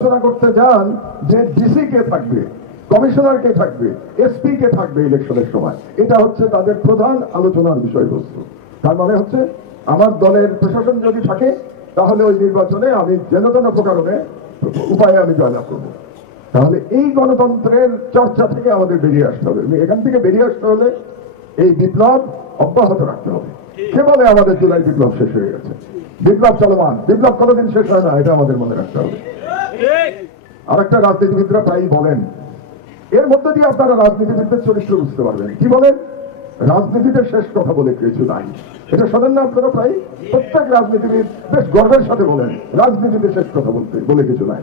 আলোচনা করতে যান যে ডিসি কে থাকবে, কমিশনার কে থাকবে, এসপি কে থাকবে ইলেকশনের সময়, এটা হচ্ছে তাদের প্রধান আলোচনার বিষয়বস্তু। তার মানে হচ্ছে আমার দলের প্রশাসন যদি থাকে তাহলে ওই নির্বাচনে আমি যেন তেন প্রকারে উপায়ে আমি জয়লাভ করব। তাহলে এই গণতন্ত্রের চর্চা থেকে আমাদের বেরিয়ে আসতে হবে। এখান থেকে বেরিয়ে আসতে হলে এই বিপ্লব অব্যাহত রাখতে হবে। কে বলে আমাদের জুলাই বিপ্লব শেষ হয়ে গেছে? বিপ্লব চলমান, বিপ্লব কোনোদিন শেষ হয় না, এটা আমাদের মনে রাখতে হবে। আরেকটা রাজনীতিবিদরা প্রায়ই বলেন, এর মধ্যে দিয়ে আপনারা রাজনীতিবিদদের চরিত্র বুঝতে পারবেন। কি বলেন? রাজনীতিতে শেষ কথা বলে কিছু নাই। এটা শোনেন না আপনারা? প্রায় প্রত্যেক রাজনীতিবিদ বেশ গর্বের সাথে বলেন রাজনীতিতে শেষ কথা বলে কিছু নাই।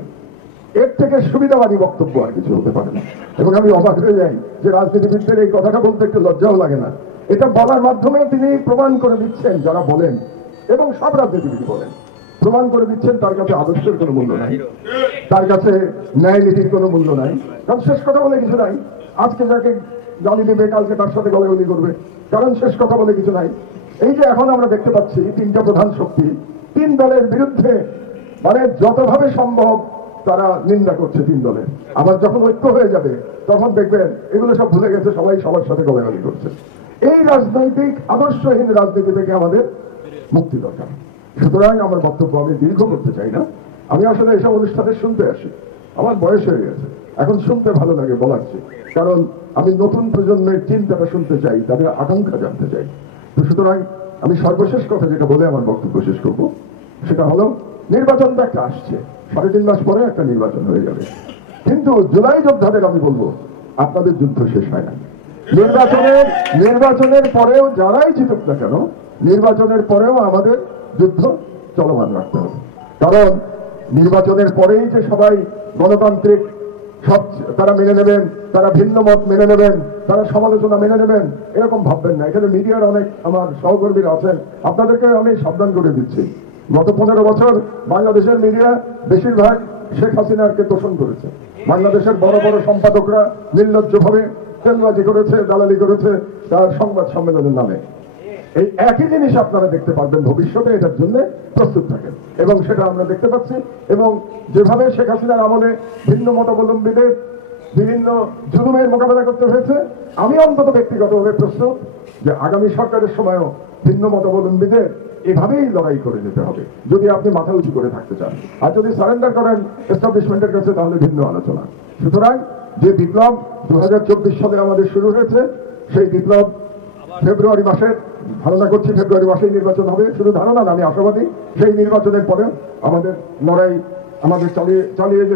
এর থেকে সুবিধাবাদী বক্তব্য আর কিছু হতে পারে না। এবং আমি অবাক হয়ে যাই যে রাজনীতিবিদদের এই কথাটা বলতে একটু লজ্জাও লাগে না। এটা বলার মাধ্যমে তিনি প্রমাণ করে দিচ্ছেন, যারা বলেন এবং সব রাজনীতিবিদ বলেন, প্রমাণ করে দিচ্ছেন তার কাছে আদর্শের কোনো মূল্য নাই, তার কাছে ন্যায় নীতির কোনো মূল্য নাই। কারণ শেষ কথা বলে কিছু নাই। আজকে যাকে গালি দেবে কালকে তার সাথে গলাগলি করবে, কারণ শেষ কথা বলে কিছু নাই। এই যে এখন আমরা দেখতে পাচ্ছি তিনটা প্রধান শক্তি তিন দলের বিরুদ্ধে মানে যতভাবে সম্ভব তারা নিন্দা করছে তিন দলের। আবার যখন ঐক্য হয়ে যাবে তখন দেখবেন এগুলো সব ভুলে গেছে, সবাই সবার সাথে গলাগলি করছে। এই রাজনৈতিক আদর্শহীন রাজনীতি থেকে আমাদের মুক্তি দরকার। সুতরাং আমার বক্তব্য আমি দীর্ঘ করতে চাই না। আমি আসলে এসব অনুষ্ঠানে শুনতে আসি, আমার বয়স হয়ে গেছে, এখন শুনতে ভালো লাগে বলার চেয়ে। কারণ আমি নতুন প্রজন্মের চিন্তাটা শুনতে চাই, তাদের আকাঙ্ক্ষা জানতে চাই। তো সুতরাং আমি সর্বশেষ কথা যেটা বলে আমার বক্তব্য শেষ করবো সেটা হলো, নির্বাচনটা একটা আসছে, 3.5 মাস পরে একটা নির্বাচন হয়ে যাবে। কিন্তু জুলাই যোদ্ধাদের আমি বলবো, আপনাদের যুদ্ধ শেষ হয় না। নির্বাচনের পরেও যারাই জিতুক না কেন, নির্বাচনের পরেও আমাদের যুদ্ধ চলমান রাখতে হবে। কারণ নির্বাচনের পরেই যে সবাই গণতান্ত্রিক সব তারা মেনে নেবেন, তারা ভিন্ন মত মেনে নেবেন, তারা সমালোচনা মেনে নেবেন, এরকম ভাববেন না। এখানে মিডিয়ার অনেক আমার সহকর্মীরা আছেন, আপনাদেরকে আমি সাবধান করে দিচ্ছি। গত 15 বছর বাংলাদেশের মিডিয়া বেশিরভাগ শেখ হাসিনাকে তোষণ করেছে। বাংলাদেশের বড় বড় সম্পাদকরা নির্লজ্জভাবে তেলবাজি করেছে, দালালি করেছে তার সংবাদ সম্মেলনের নামে। এই একই জিনিস আপনারা দেখতে পারবেন ভবিষ্যতে, এটার জন্য প্রস্তুত থাকেন। এবং সেটা আমরা দেখতে পাচ্ছি। এবং যেভাবে শেখ হাসিনার আমলে ভিন্ন মতাবলম্বীদের বিভিন্ন জুলুমের মোকাবেলা করতে হয়েছে, আমি অন্তত ব্যক্তিগতভাবে প্রস্তুত যে আগামী সরকারের সময়ও ভিন্ন মতাবলম্বীদের এভাবেই লড়াই করে যেতে হবে, যদি আপনি মাথা উঁচু করে থাকতে চান। আর যদি সারেন্ডার করেন এস্টাবলিশমেন্টের কাছে তাহলে ভিন্ন আলোচনা। সুতরাং যে বিপ্লব 2024 সালে আমাদের শুরু হয়েছে, সেই বিপ্লব ফেব্রুয়ারি মাসের, ধারণা করছি ফেব্রুয়ারি মাসেই নির্বাচন হবে। শুধু ধারণা না, আমি আশাবাদী সেই নির্বাচনের পরে আমাদের লড়াই আমাদের চালিয়ে